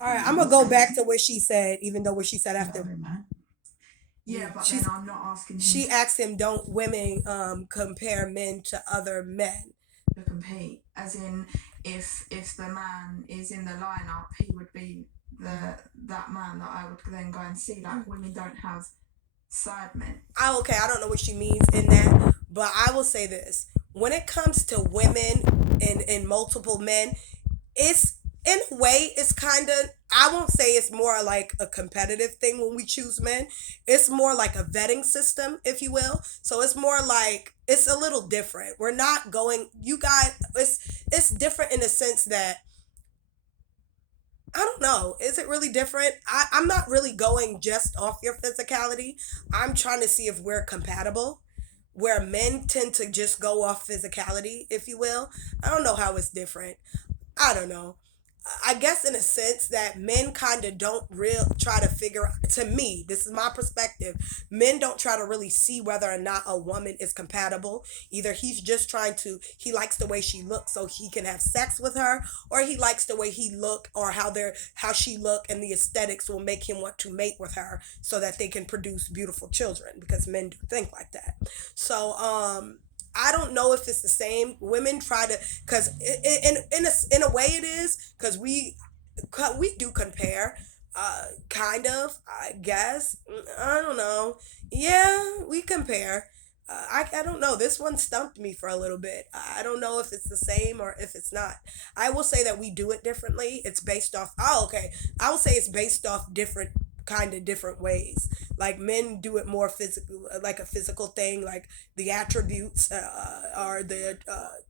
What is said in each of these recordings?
All right, I'm gonna go back to what she said, even though what she said after. Yeah, but She's then I'm not asking him she asked him, "Don't women compare men to other men?" to compete. As in, if the man is in the lineup, he would be that man that I would then go and see. Like women don't have side men. Okay, I don't know what she means in that, but I will say this: when it comes to women and multiple men, it's in a way it's kind of, I won't say it's more like a competitive thing when we choose men. It's more like a vetting system, if you will. So it's more like it's a little different. We're not going, you guys, it's different in the sense that I don't know. Is it really different? I'm not really going just off your physicality. I'm trying to see if we're compatible. Where men tend to just go off physicality, if you will. I don't know how it's different. I don't know. I guess in a sense that men kind of don't real try to figure out, to me, this is my perspective, men don't try to really see whether or not a woman is compatible. Either he's just trying to, he likes the way she looks so he can have sex with her, or he likes the way he look or how she look, and the aesthetics will make him want to mate with her so that they can produce beautiful children, because men do think like that. So I don't know if it's the same. Women try to, because in a way it is, because we do compare, kind of, I guess. I don't know. Yeah, we compare. I don't know. This one stumped me for a little bit. I don't know if it's the same or if it's not. I will say that we do it differently. It's based off. Oh, okay. I will say it's based off different, kind of different ways. Like men do it more physical, like a physical thing, like the attributes, are the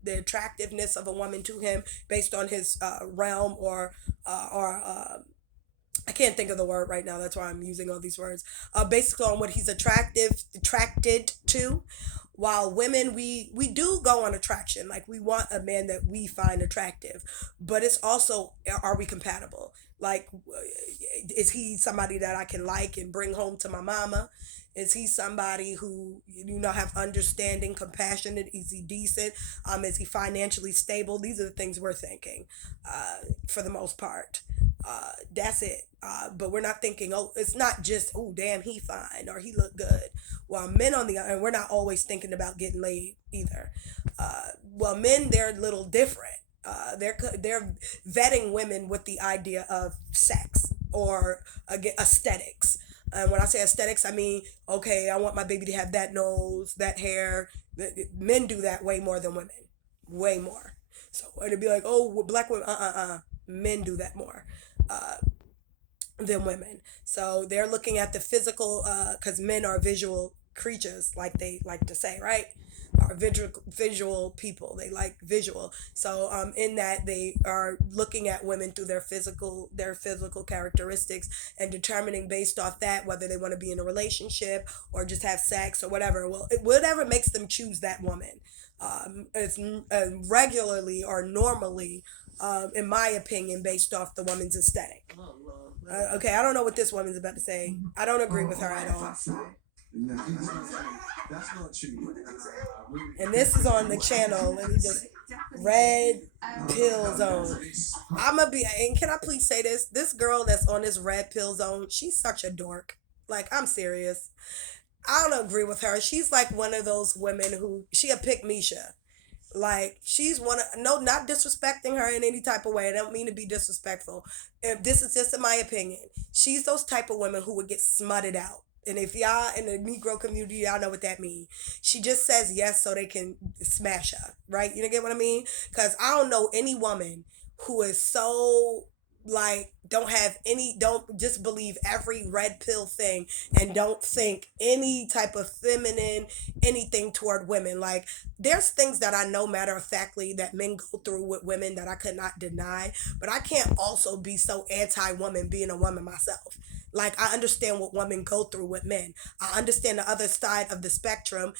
attractiveness of a woman to him based on his realm, or I can't think of the word right now. That's why I'm using all these words. Basically on what he's attracted to. While women, we do go on attraction. Like we want a man that we find attractive, but it's also, are we compatible? Like, is he somebody that I can like and bring home to my mama? Is he somebody who, have understanding, compassionate? Is he decent? Is he financially stable? These are the things we're thinking, for the most part. That's it. But we're not thinking, oh, it's not just, oh, damn, he fine or he look good. While men on the other, and we're not always thinking about getting laid either. Well, men, they're a little different. They're vetting women with the idea of sex or again aesthetics. And when I say aesthetics, I mean, okay, I want my baby to have that nose, that hair. Men do that way more than women, way more. So it'd be like, oh, black women, men do that more. Uh, than women. So they're looking at the physical, because men are visual creatures, like they like to say, right? Are visual people. They like visual. So in that they are looking at women through their physical characteristics, and determining based off that whether they want to be in a relationship or just have sex or whatever. Well, whatever makes them choose that woman. It's regularly or normally, in my opinion, based off the woman's aesthetic. Okay, I don't know what this woman's about to say. I don't agree with her at all. No, that's not true. And this is on the channel. Let me just, red pill zone. I'm gonna be. And can I please say this? This girl that's on this red pill zone, she's such a dork. Like, I'm serious. I don't agree with her. She's like one of those women who, she a pick Misha. Like, she's one of, no, not disrespecting her in any type of way. I don't mean to be disrespectful. If this is just in my opinion, she's those type of women who would get smutted out. And if y'all in the Negro community, y'all know what that means. She just says yes so they can smash her, right? You know, get what I mean? Because I don't know any woman who is so, like, don't just believe every red pill thing, and don't think any type of feminine anything toward women. Like, there's things that I know matter of factly that men go through with women that I could not deny, but I can't also be so anti woman being a woman myself. Like, I understand what women go through with men. I understand the other side of the spectrum,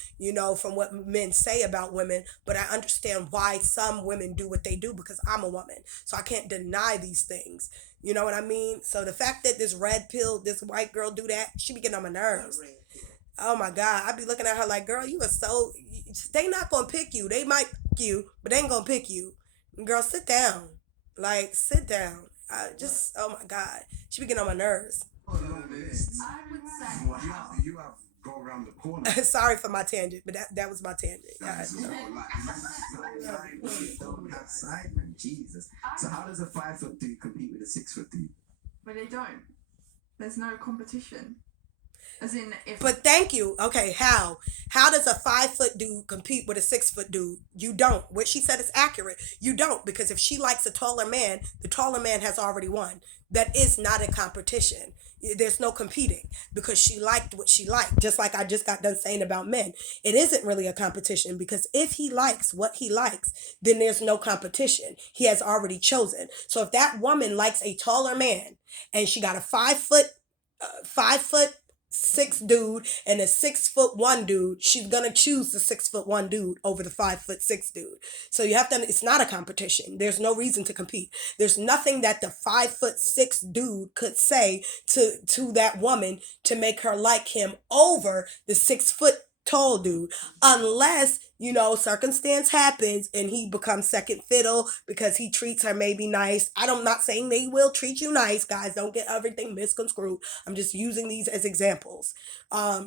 from what men say about women, but I understand why some women do what they do because I'm a woman. So I can't deny these things. You know what I mean? So the fact that this red pill, this white girl do that, she be getting on my nerves. Oh my God. I'd be looking at her like, girl, you are so, they not gonna pick you. They might pick you, but they ain't gonna pick you. Girl, sit down. Like, sit down. Oh my God, she be getting on my nerves. I would say Well, you have go around the corner. Sorry for my tangent, but that was my tangent. That's Yeah. Simon, Jesus. So how does a 5 foot dude compete with a 6 foot dude? but they don't. There's no competition. As in, if But thank you. Okay, how? How does a 5 foot dude compete with a 6 foot dude? You don't. What she said is accurate. You don't, because if she likes a taller man, the taller man has already won. That is not a competition. There's no competing because she liked what she liked. Just like I just got done saying about men. It isn't really a competition because if he likes what he likes, then there's no competition. He has already chosen. So if that woman likes a taller man and she got a 5 foot 6 dude and a 6 foot 1 dude, she's gonna choose the 6 foot 1 dude over the 5 foot 6 dude. So you have to, it's not a competition. There's no reason to compete. There's nothing that the 5 foot 6 dude could say to that woman to make her like him over the 6 foot tall dude, unless circumstance happens and he becomes second fiddle because he treats her maybe nice. I'm not saying they will treat you nice, guys. Don't get everything misconstrued. I'm just using these as examples.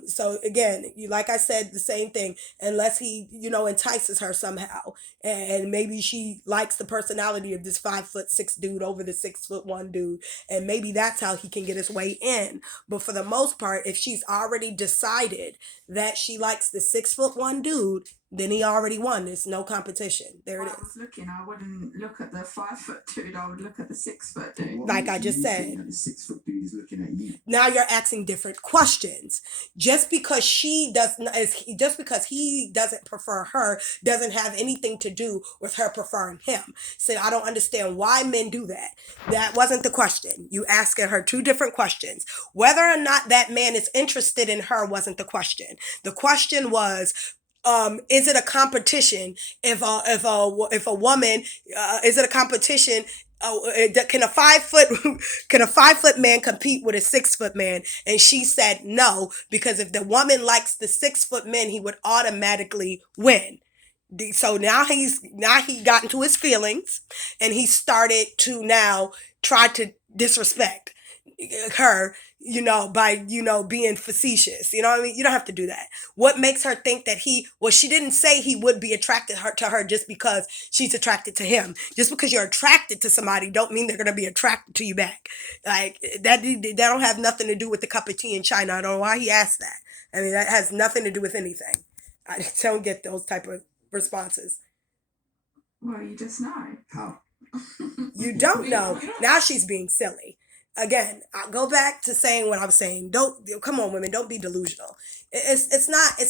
So again, like I said, the same thing. Unless he entices her somehow, and maybe she likes the personality of this 5 foot 6 dude over the 6 foot 1 dude, and maybe that's how he can get his way in. But for the most part, if she's already decided that she likes the 6 foot 1 dude, then he already won. There's no competition. There it I is. was looking, I wouldn't look at the 5 foot dude. I would look at the 6 foot dude. What Like makes I just you said. think that the 6 foot dude is looking at you? Now you're asking different questions. Just because he doesn't prefer her doesn't have anything to do with her preferring him. So I don't understand why men do that. That wasn't the question. You asking her two different questions. Whether or not that man is interested in her wasn't the question. The question was, is it a competition if a woman is it a competition? Can a 5 foot man compete with a 6 foot man? And she said no, because if the woman likes the 6 foot men, he would automatically win. So now he got into his feelings, and he started to now try to disrespect her, by being facetious. You know what I mean? You don't have to do that. What makes her think that she didn't say he would be attracted to her just because she's attracted to him. Just because you're attracted to somebody don't mean they're going to be attracted to you back. Like that don't have nothing to do with the cup of tea in China. I don't know why he asked that. I mean, that has nothing to do with anything. I don't get those type of responses. Well, you just know. How? You don't know. Now she's being silly. Again, I go back to saying what I'm saying. Come on, women, don't be delusional. It's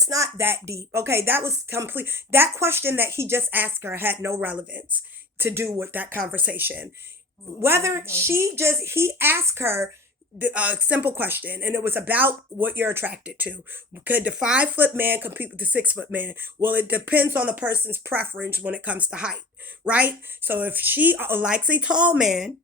not that deep. Okay, that was complete. That question that he just asked her had no relevance to do with that conversation. Whether he asked her a simple question, and it was about what you're attracted to. Could the 5 foot man compete with the 6 foot man? Well, it depends on the person's preference when it comes to height, right? So if she likes a tall man,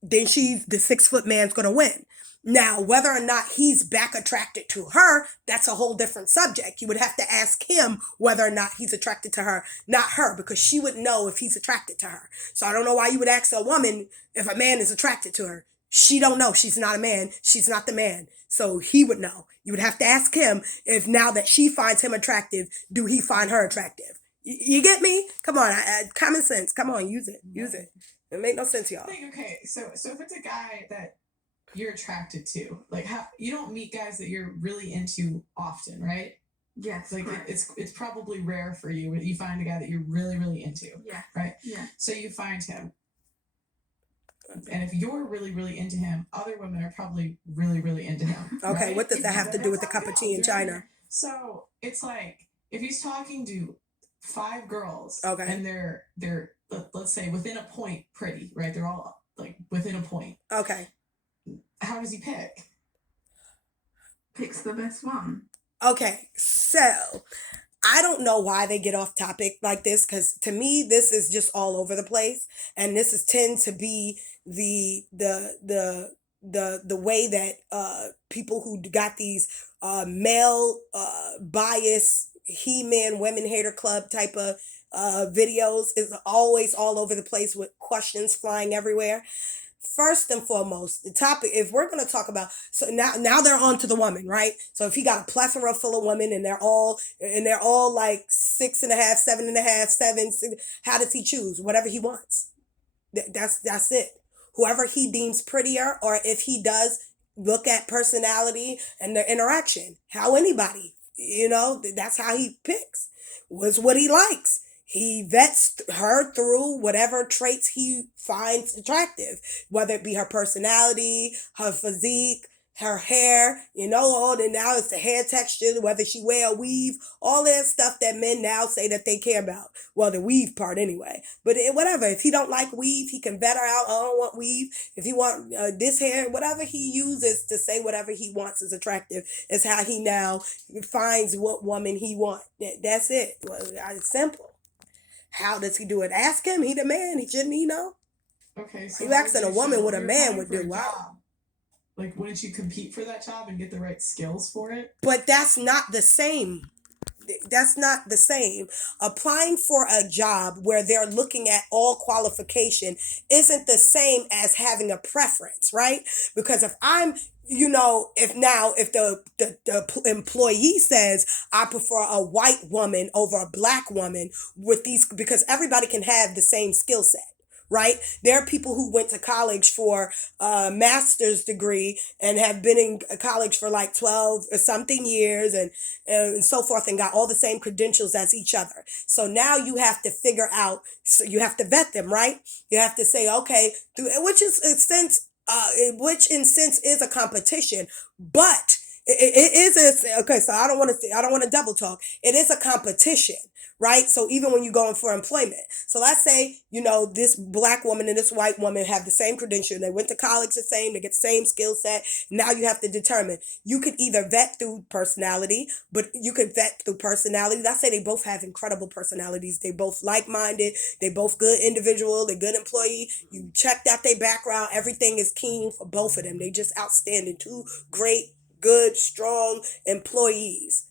then the 6 foot man's gonna win. Now, whether or not he's back attracted to her, that's a whole different subject. You would have to ask him whether or not he's attracted to her, not her, because she would know if he's attracted to her. So I don't know why you would ask a woman if a man is attracted to her. She don't know. She's not a man. She's not the man. So he would know. You would have to ask him if, now that she finds him attractive, do he find her attractive? You get me? Come on, common sense. Come on, use it. Use it. It make no sense, y'all. Okay, so if it's a guy that you're attracted to, like, how you don't meet guys that you're really into often, right? Yes. Like correct. it's probably rare for you when you find a guy that you're really, really into. Yeah. Right? Yeah. So you find him. And if you're really, really into him, other women are probably really, really into him. Okay, right? what does that have to do with the That's how cup it of tea in goes, right? China? So it's like if he's talking to 5 girls, Okay. and they're let's say within a point pretty, right? They're all like within a point. Okay. How does he pick? Picks the best one. Okay, so I don't know why they get off topic like this, because to me this is just all over the place, and this tend to be the way that people who got these male bias he-man women hater club type of videos is always all over the place with questions flying everywhere. first and foremost, the topic, if we're going to talk about, so now they're on to the woman, right? So if he got a plethora full of women and they're all like 6.5, 7.5, 7, how does he choose? Whatever he wants. That's it. Whoever he deems prettier, or if he does look at personality and their interaction, how anybody, that's how he picks. Was what he likes. He vets her through whatever traits he finds attractive, whether it be her personality, her physique, her hair, now it's the hair texture, whether she wear a weave, all that stuff that men now say that they care about. Well, the weave part anyway. But whatever, if he don't like weave, he can vet her out. I don't want weave. If he want this hair, whatever he uses to say whatever he wants is attractive is how he now finds what woman he wants. That's it. Well, it's simple. How does he do it? Ask him. He the man. Shouldn't he know? Okay, so You asking a woman what a you're man applying would for a do. Wow. job. Like, wouldn't you compete for that job and get the right skills for it? But that's not the same. That's not the same. Applying for a job where they're looking at all qualification isn't the same as having a preference, right? Because if I'm, if the employee says I prefer a white woman over a black woman with these, because everybody can have the same skill set. Right? There are people who went to college for a master's degree and have been in college for like 12 or something years and so forth and got all the same credentials as each other. So now you have to figure out, so you have to vet them, right? You have to say, okay, which in sense is a competition, but it is okay. So I don't want to double talk. It is a competition. Right? So even when you're going for employment. So let's say, this black woman and this white woman have the same credential. They went to college the same, they get the same skill set. Now you have to determine. You could either vet through personality, Let's say they both have incredible personalities. They both like-minded. They both good individual. They're good employee. You checked out their background. Everything is keen for both of them. They just outstanding. Two great, good, strong employees.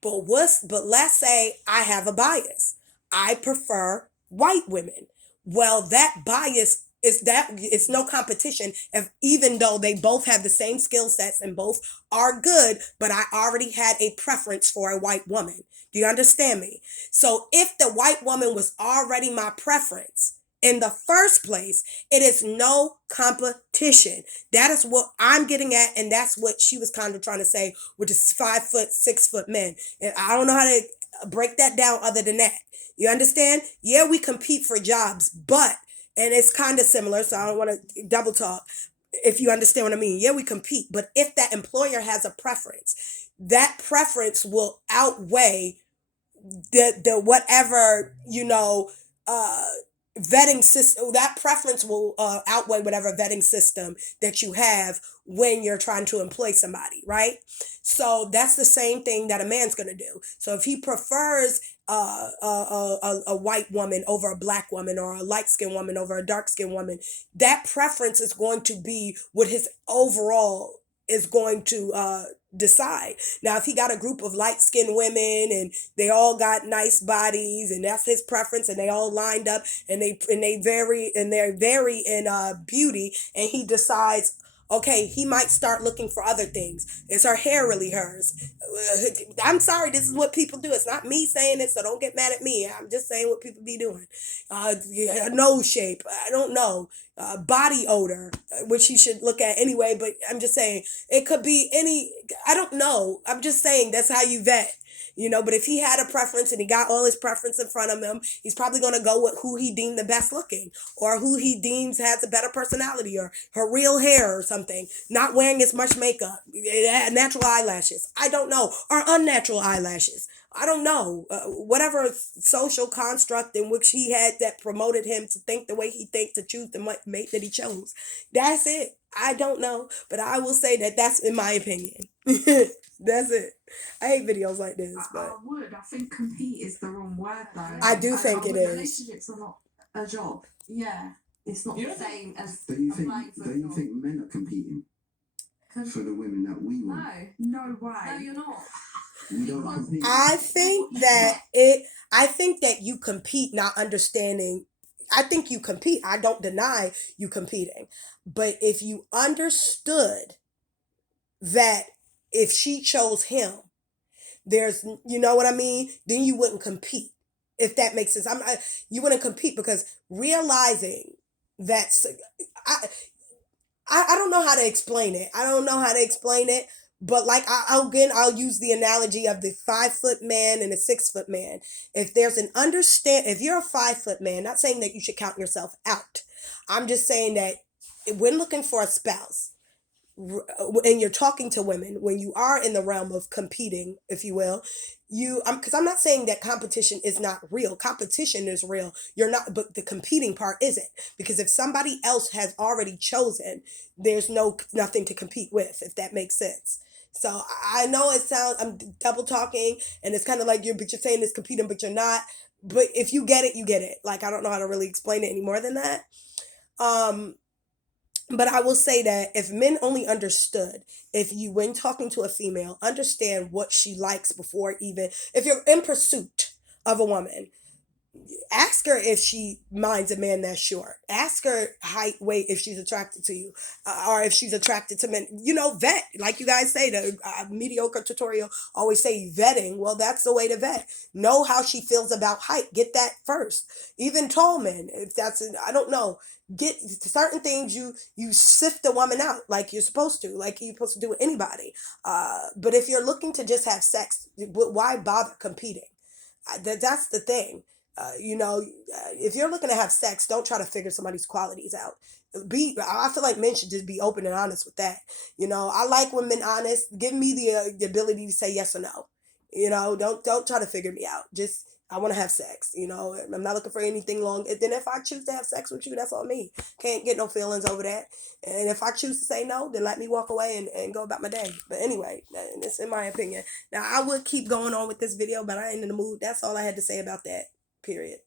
But let's say I have a bias. I prefer white women. Well, that bias it's no competition even though they both have the same skill sets and both are good, but I already had a preference for a white woman. Do you understand me? So if the white woman was already my preference in the first place, it is no competition. That is what I'm getting at, and that's what she was kind of trying to say with the 5 foot, 6 foot men. And I don't know how to break that down other than that. You understand? Yeah, we compete for jobs, and it's kind of similar, so I don't want to double talk. If you understand what I mean, yeah, we compete, but if that employer has a preference, that preference will outweigh the whatever vetting system. That preference will outweigh whatever vetting system that you have when you're trying to employ somebody, right? So that's the same thing that a man's going to do. So if he prefers a white woman over a black woman, or a light-skinned woman over a dark-skinned woman, that preference is going to be what his overall is going to decide. Now, if he got a group of light-skinned women and they all got nice bodies and that's his preference and they all lined up and they vary in beauty, and he decides, okay, he might start looking for other things. Is her hair really hers? I'm sorry, this is what people do. It's not me saying it, so don't get mad at me. I'm just saying what people be doing. Nose shape, I don't know. Body odor, which he should look at anyway, but I'm just saying, it could be I don't know. I'm just saying that's how you vet. But if he had a preference and he got all his preference in front of him, he's probably going to go with who he deemed the best looking, or who he deems has a better personality, or her real hair or something, not wearing as much makeup, natural eyelashes, I don't know, or unnatural eyelashes. I don't know, whatever social construct in which he had that promoted him to think the way he thinks, to choose the mate that he chose. That's it. I don't know, but I will say that that's in my opinion. That's it. I hate videos like this, but I think compete is the wrong word though. I do think it is. Relationships are not a job. Yeah, it's not the same as Don't you applying for a think job. men are competing for the women that we want? No way. No, you're not. We don't compete. I think that you compete not understanding. I think you compete. I don't deny you competing. But if you understood that if she chose him, there's, you know what I mean? Then you wouldn't compete, if that makes sense. You wouldn't compete because realizing that's, I, I don't know how to explain it. I don't know how to explain it. But like I'll use the analogy of the 5 foot man and a 6 foot man. If there's an if you're a 5 foot man, not saying that you should count yourself out. I'm just saying that when looking for a spouse, and you're talking to women, when you are in the realm of competing, if you will, because I'm not saying that competition is not real. Competition is real. You're not, but the competing part isn't, because if somebody else has already chosen, there's nothing to compete with, if that makes sense. So I know it sounds, I'm double talking, and it's kind of like but you're saying it's competing, but you're not. But if you get it, you get it. Like, I don't know how to really explain it any more than that. But I will say that if men only understood, if you, when talking to a female, understand what she likes before even, if you're in pursuit of a woman, ask her if she minds a man that's short. Ask her height, weight, if she's attracted to you, or if she's attracted to men. Vet. Like you guys say, the mediocre tutorial always say vetting. Well, that's the way to vet. Know how she feels about height. Get that first. Even tall men, if that's, I don't know. Get certain things, you sift the woman out like you're supposed to, like you're supposed to do with anybody. But if you're looking to just have sex, why bother competing? That's the thing. If you're looking to have sex, don't try to figure somebody's qualities out. I feel like men should just be open and honest with that. I like when men honest. Give me the ability to say yes or no. Don't try to figure me out. Just, I want to have sex. I'm not looking for anything long. And then if I choose to have sex with you, that's on me. Can't get no feelings over that. And if I choose to say no, then let me walk away and go about my day. But anyway, that's in my opinion. Now, I would keep going on with this video, but I ain't in the mood. That's all I had to say about that. Period.